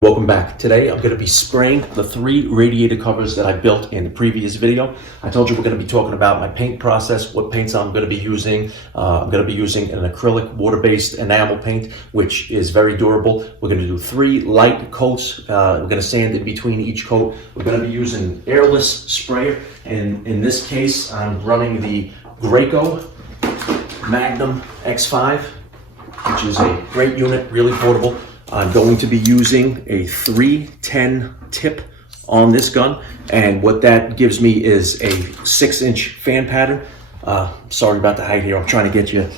Welcome back. Today I'm going to be spraying the 3 radiator covers that I built in the previous video. I told you we're going to be talking about my paint process, what paints I'm going to be using. I'm going to be using an acrylic water-based enamel paint, which is very durable. We're going to do 3 light coats. We're going to sand in between each coat. We're going to be using Airless sprayer, and in this case I'm running the Graco Magnum X5, which is a great unit, really portable. I'm going to be using a 310 tip on this gun, and what that gives me is a 6-inch fan pattern. Sorry about the height here. I'm trying to get you,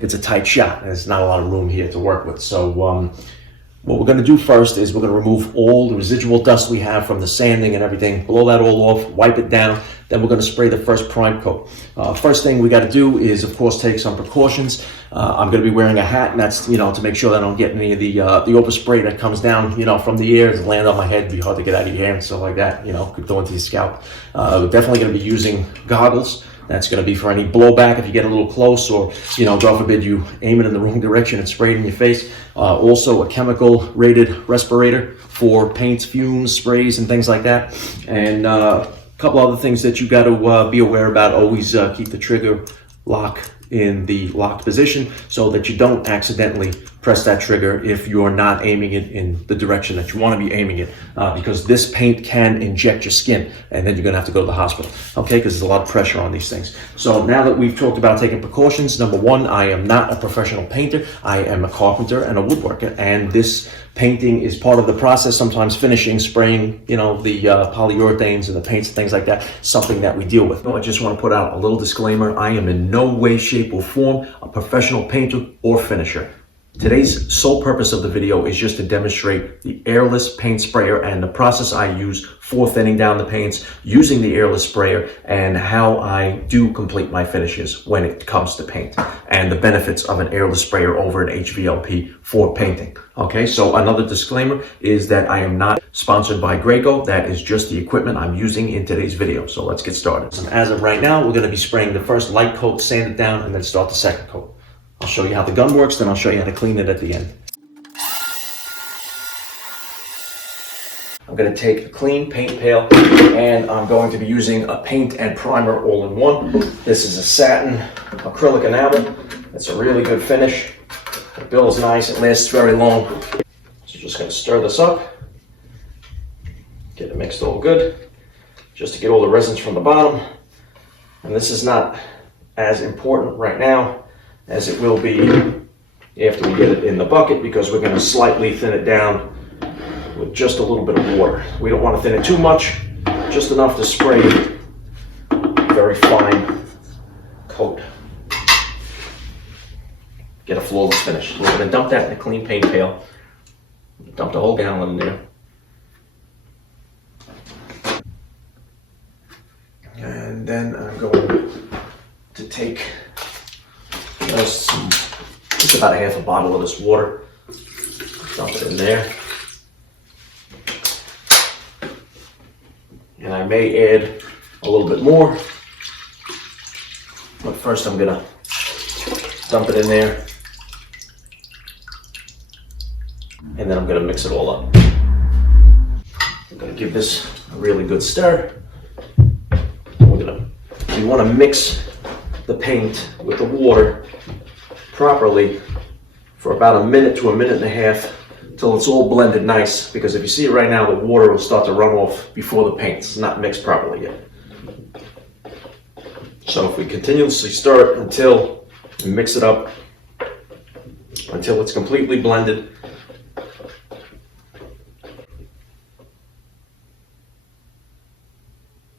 it's a tight shot. There's not a lot of room here to work with. So what we're going to do first is we're going to remove all the residual dust we have from the sanding and everything, blow that all off, wipe it down. Then we're going to spray the first prime coat. First thing we got to do is, of course, take some precautions. I'm going to be wearing a hat, and that's, to make sure that I don't get any of the overspray that comes down, from the air to land on my head. It'd be hard to get out of your hair and stuff like that, could go into your scalp. We're definitely going to be using goggles. That's going to be for any blowback if you get a little close, or, God forbid you aim it in the wrong direction and spray it in your face. Also a chemical rated respirator for paints, fumes, sprays, and things like that. And a couple other things that you got to be aware about. Always keep the trigger lock in the locked position so that you don't accidentally press that trigger if you're not aiming it in the direction that you want to be aiming it, because this paint can inject your skin, and then you're going to have to go to the hospital, okay, because there's a lot of pressure on these things. So now that we've talked about taking precautions, number one, I am not a professional painter. I am a carpenter and a woodworker, and this painting is part of the process. Sometimes finishing, spraying, the polyurethanes and the paints and things like that, something that we deal with. I just want to put out a little disclaimer. I am in no way, shape, or form a professional painter or finisher. Today's sole purpose of the video is just to demonstrate the Airless paint sprayer and the process I use for thinning down the paints using the Airless sprayer, and how I do complete my finishes when it comes to paint, and the benefits of an Airless sprayer over an HVLP for painting. Okay, so another disclaimer is that I am not sponsored by Graco. That is just the equipment I'm using in today's video. So let's get started. So as of right now, we're going to be spraying the first light coat, sand it down, and then start the second coat. I'll show you how the gun works, then I'll show you how to clean it at the end. I'm going to take a clean paint pail, and I'm going to be using a paint and primer all in one. This is a satin acrylic enamel. It's a really good finish. The bill's nice, it lasts very long. So just going to stir this up, get it mixed all good, just to get all the resins from the bottom. And this is not as important right now as it will be after we get it in the bucket, because we're going to slightly thin it down with just a little bit of water. We don't want to thin it too much, just enough to spray a very fine coat. Get a flawless finish. We're going to dump that in a clean paint pail. Dump the whole gallon in there. And then I'm going to take just about a half a bottle of this water, dump it in there, and I may add a little bit more, but first I'm gonna dump it in there, and then I'm gonna mix it all up. I'm gonna give this a really good stir. You want to mix the paint with the water properly for about a minute to a minute and a half till it's all blended nice, because if you see it right now, the water will start to run off before the paint's not mixed properly yet. So if we continuously stir it until we mix it up until it's completely blended.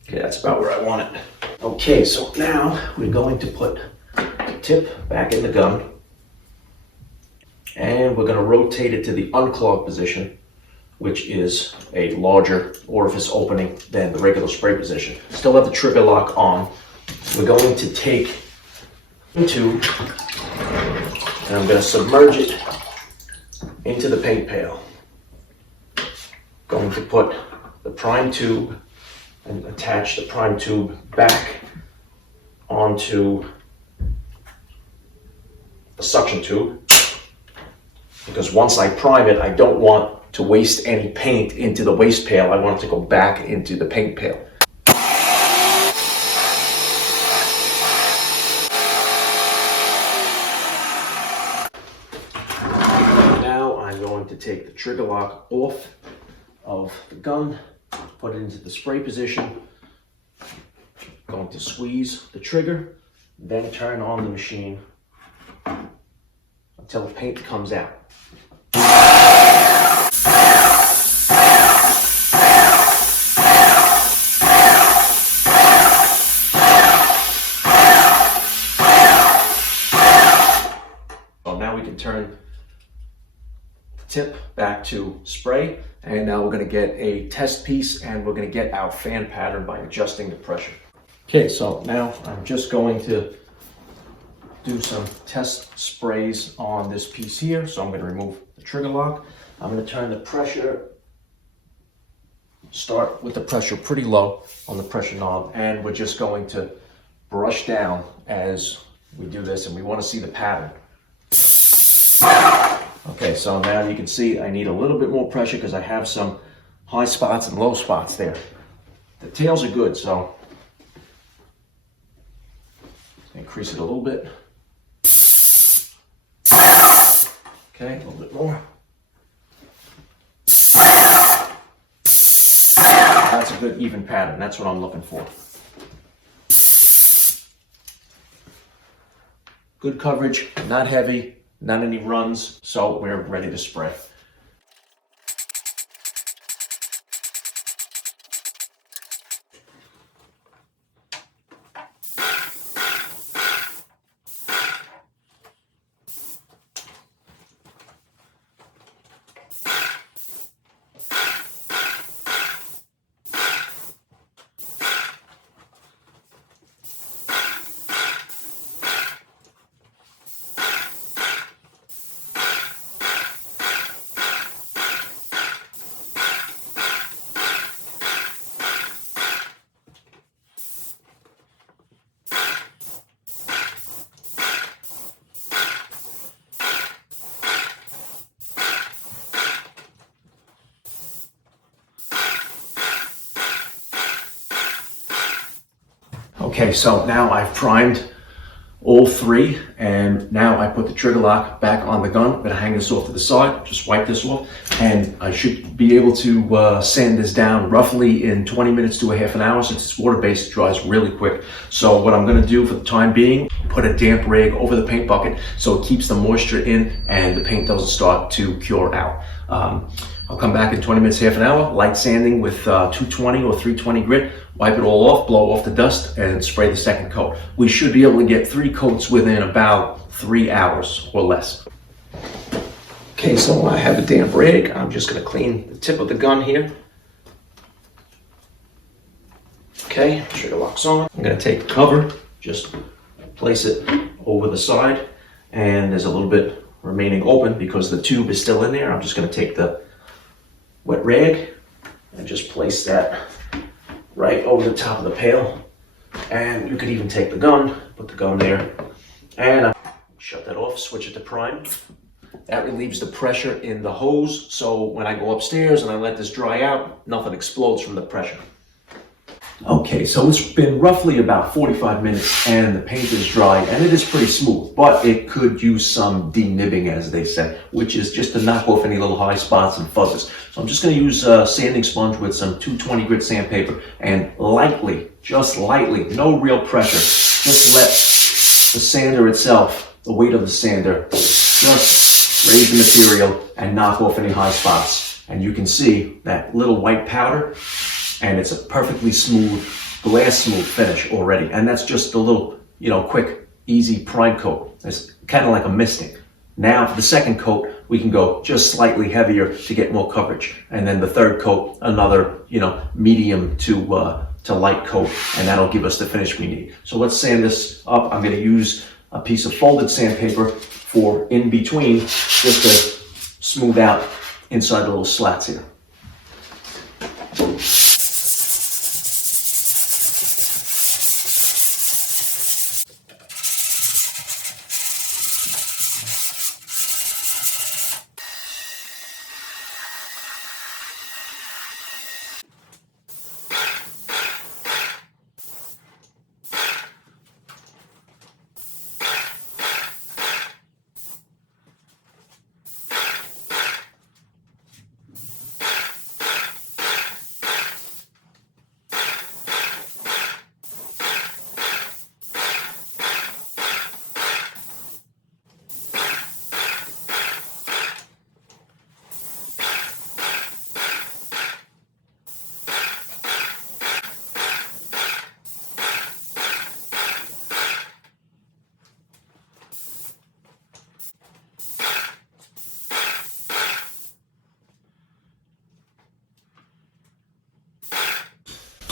Okay, that's about where I want it. Okay, so now we're going to put the tip back in the gun, and we're going to rotate it to the unclogged position, which is a larger orifice opening than the regular spray position. Still have the trigger lock on. We're going to take the tube, and I'm going to submerge it into the paint pail. Going to put the prime tube and attach the prime tube back onto the suction tube, because once I prime it, I don't want to waste any paint into the waste pail. I want it to go back into the paint pail. Now I'm going to take the trigger lock off of the gun, put it into the spray position, going to squeeze the trigger, then turn on the machine until the paint comes out. So now we can turn the tip back to spray, and now we're going to get a test piece and we're going to get our fan pattern by adjusting the pressure. Okay, so now I'm just going to do some test sprays on this piece here. So I'm going to remove the trigger lock. I'm going to turn the pressure, start with the pressure pretty low on the pressure knob, and we're just going to brush down as we do this, and we want to see the pattern. Okay, so now you can see I need a little bit more pressure because I have some high spots and low spots there. The tails are good, so increase it a little bit. Okay, a little bit more. That's a good even pattern. That's what I'm looking for. Good coverage, not heavy, not any runs, so we're ready to spray. Okay, so now I've primed all three, and now I put the trigger lock back on the gun. I'm gonna hang this off to the side, just wipe this off, and I should be able to sand this down roughly in 20 minutes to a half an hour. Since it's water-based, it dries really quick. So what I'm gonna do for the time being, put a damp rag over the paint bucket so it keeps the moisture in and the paint doesn't start to cure out. I'll come back in 20 minutes, half an hour, light sanding with 220 or 320 grit, wipe it all off, blow off the dust, and spray the second coat. We should be able to get 3 coats within about 3 hours or less. Okay, so I have a damp rag. I'm just gonna clean the tip of the gun here. Okay, trigger lock's on. I'm gonna take the cover, just place it over the side, and there's a little bit remaining open because the tube is still in there. I'm just gonna take the wet rag and just place that right over the top of the pail. And you could even take the gun, put the gun there, and shut that off, switch it to prime. That relieves the pressure in the hose, so when I go upstairs and I let this dry out, nothing explodes from the pressure. Okay, so it's been roughly about 45 minutes and the paint is dry and it is pretty smooth, but it could use some denibbing, as they say, which is just to knock off any little high spots and fuzzes. So I'm just going to use a sanding sponge with some 220 grit sandpaper and lightly, just lightly, no real pressure, just let the sander itself, the weight of the sander, just raise the material and knock off any high spots. And you can see that little white powder, and it's a perfectly smooth, glass smooth finish already. And that's just a little, quick, easy prime coat. It's kind of like a misting. Now for the second coat, we can go just slightly heavier to get more coverage. And then the third coat, another, medium to light coat, and that'll give us the finish we need. So let's sand this up. I'm gonna use a piece of folded sandpaper for in between, just to smooth out inside the little slats here.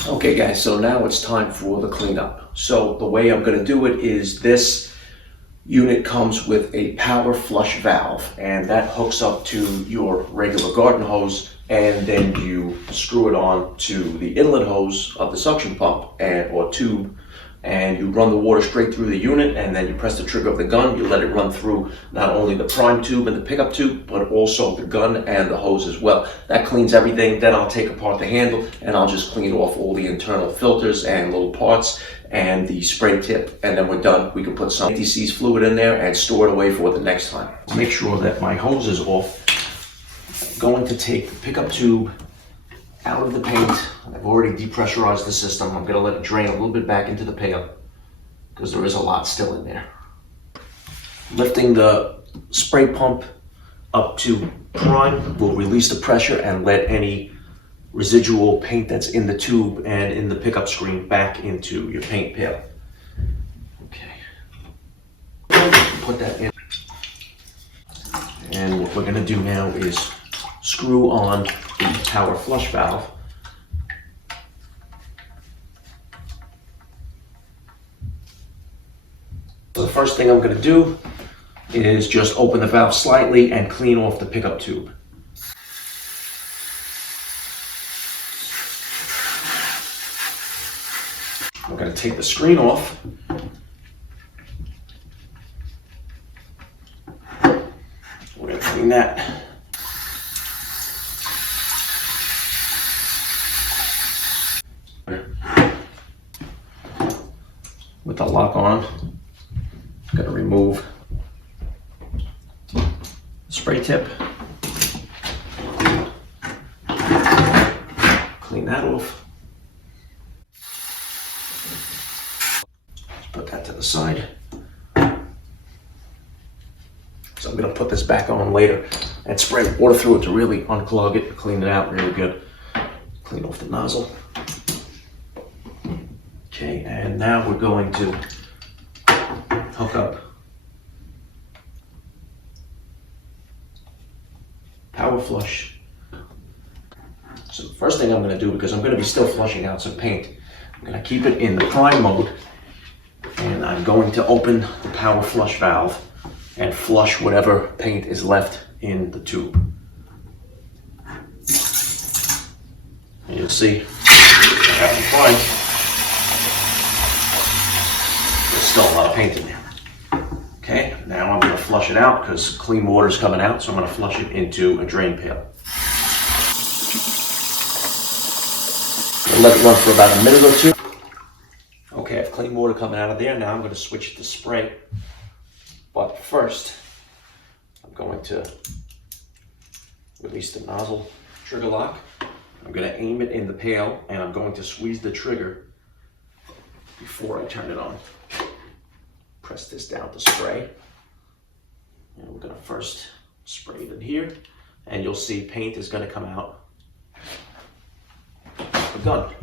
Okay guys, so now it's time for the cleanup. So the way I'm going to do it is this unit comes with a power flush valve, and that hooks up to your regular garden hose, and then you screw it on to the inlet hose of the suction pump or tube, and you run the water straight through the unit, and then you press the trigger of the gun. You let it run through not only the prime tube and the pickup tube, but also the gun and the hose as well. That cleans everything. Then I'll take apart the handle and I'll just clean off all the internal filters and little parts and the spray tip, and then we're done. We can put some anti-seize fluid in there and store it away for the next time. Make sure that my hose is off. I'm going to take the pickup tube out of the paint. I've already depressurized the system. I'm going to let it drain a little bit back into the pail because there is a lot still in there. Lifting the spray pump up to prime will release the pressure and let any residual paint that's in the tube and in the pickup screen back into your paint pail. Okay. Put that in. And what we're going to do now is screw on the power flush valve. So the first thing I'm going to do is just open the valve slightly and clean off the pickup tube. We're going to take the screen off. We're going to clean that. With the lock on, I'm going to remove the spray tip. Clean that off. Let's put that to the side. So I'm going to put this back on later and spray water through it to really unclog it, clean it out really good. Clean off the nozzle. Okay, and now we're going to hook up power flush. So the first thing I'm going to do, because I'm going to be still flushing out some paint, I'm going to keep it in the prime mode, and I'm going to open the power flush valve and flush whatever paint is left in the tube. And you'll see I have it prime. There's still a lot of paint in there. Okay, now I'm going to flush it out because clean water is coming out, so I'm going to flush it into a drain pail. I'll let it run for about a minute or two. Okay, I have clean water coming out of there. Now I'm going to switch it to spray. But first, I'm going to release the nozzle trigger lock. I'm going to aim it in the pail, and I'm going to squeeze the trigger before I turn it on. Press this down to spray. And we're going to first spray it in here, and you'll see paint is going to come out of the gun.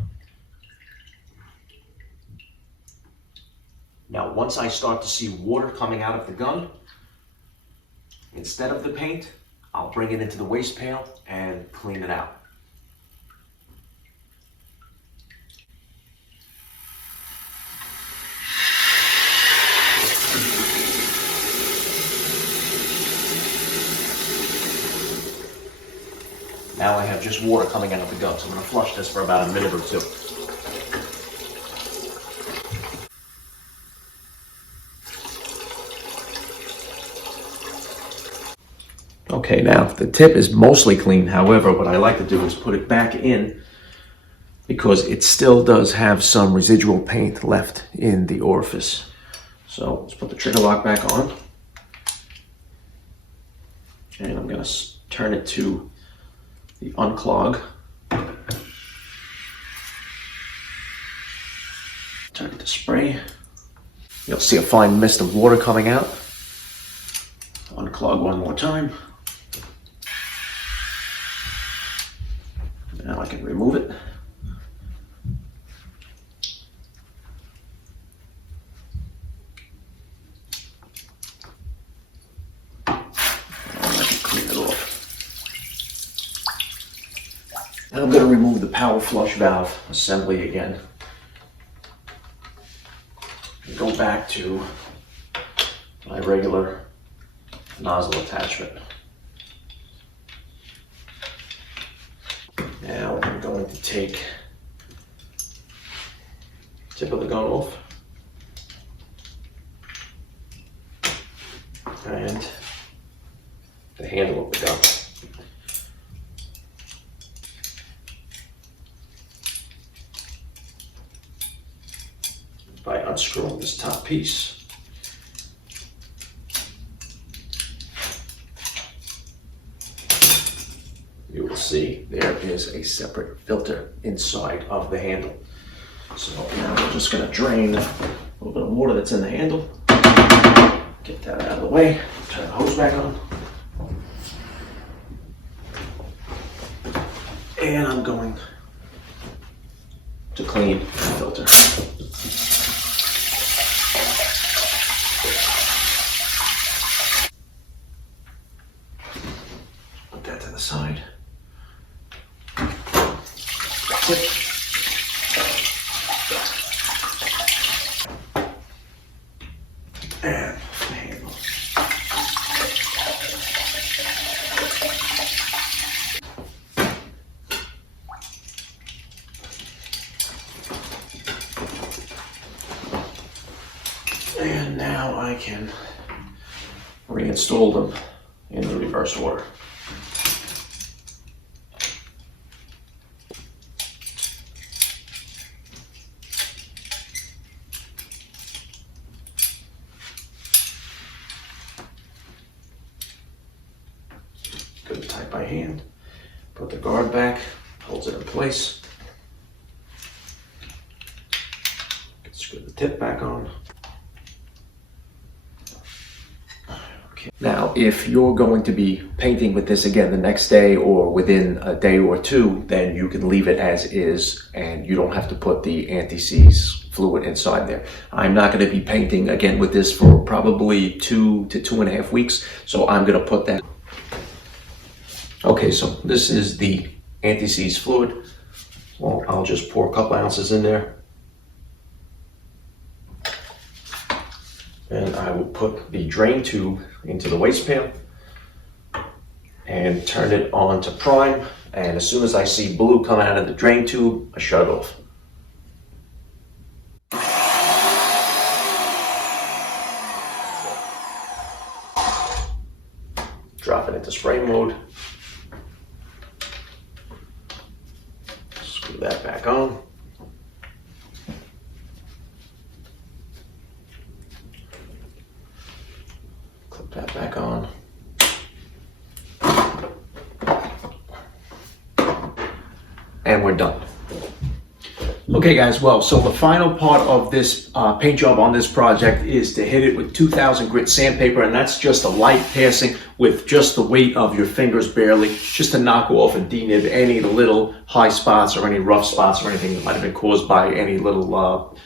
Now, once I start to see water coming out of the gun, instead of the paint, I'll bring it into the waste pail and clean it out. Now I have just water coming out of the gun, so I'm going to flush this for about a minute or two. Okay, now the tip is mostly clean. However, what I like to do is put it back in because it still does have some residual paint left in the orifice. So let's put the trigger lock back on. And I'm going to turn it to the unclog. Turn it to spray. You'll see a fine mist of water coming out. Unclog one more time. Now I can remove it. And I'm going to remove the power flush valve assembly again. And go back to my regular nozzle attachment. Now I'm going to take the tip of the gun off and the handle of the gun. By unscrewing this top piece, you will see there is a separate filter inside of the handle. So now we're just going to drain a little bit of water that's in the handle, get that out of the way, turn the hose back on, and I'm going to clean the filter. Put that to the side. That's it. And the handle. And now I can reinstall them in the reverse order. Good tight by hand. Put the guard back, holds it in place. Screw the tip back on. Okay. Now, if you're going to be painting with this again the next day or within a day or two, then you can leave it as is and you don't have to put the anti-seize fluid inside there. I'm not going to be painting again with this for probably 2 to 2.5 weeks, so I'm going to put that. Okay, so this is the anti-seize fluid. Well, I'll just pour a couple ounces in there. And I will put the drain tube into the waste pan and turn it on to prime. And as soon as I see blue come out of the drain tube, I shut it off. Drop it into spray mode. Screw that back on. Clip that back on. And we're done. Okay guys, well, so the final part of this paint job on this project is to hit it with 2000 grit sandpaper, and that's just a light passing with just the weight of your fingers barely, just to knock off and denib any little high spots or any rough spots or anything that might have been caused by any little of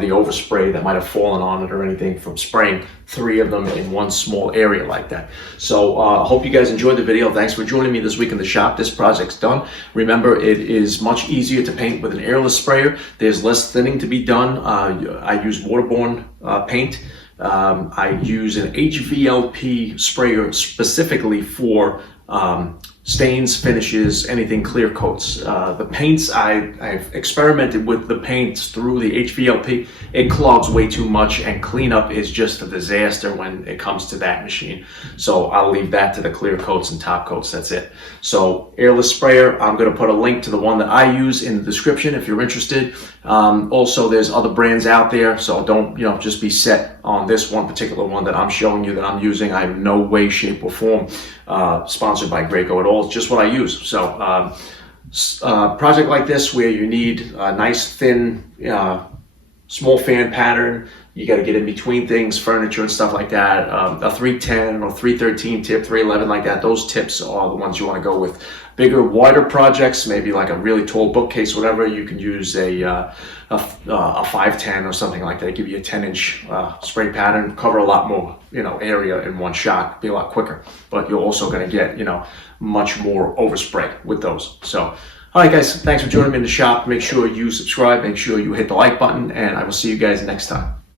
the overspray that might have fallen on it or anything from spraying 3 of them in one small area like that. So I hope you guys enjoyed the video. Thanks for joining me this week in the shop. This project's done. Remember, it is much easier to paint with an airless sprayer. There's less thinning to be done. I use waterborne paint. I use an HVLP sprayer specifically for stains, finishes, anything clear coats. The paints, I've experimented with the paints through the HVLP. It clogs way too much and cleanup is just a disaster when it comes to that machine. So I'll leave that to the clear coats and top coats, that's it. So airless sprayer, I'm gonna put a link to the one that I use in the description if you're interested. Also, there's other brands out there, so don't just be set on this one particular one that I'm showing you that I'm using. I'm in no way, shape, or form sponsored by Graco at all. It's just what I use. So project like this where you need a nice thin small fan pattern, you got to get in between things, furniture and stuff like that. A 310 or 313 tip, 311 like that, those tips are the ones you want to go with. Bigger, wider projects, maybe like a really tall bookcase, whatever, you can use a 510 or something like that. Give you a 10-inch spray pattern, cover a lot more, area in one shot, be a lot quicker. But you're also going to get, much more overspray with those. So, all right, guys, thanks for joining me in the shop. Make sure you subscribe, make sure you hit the like button, and I will see you guys next time.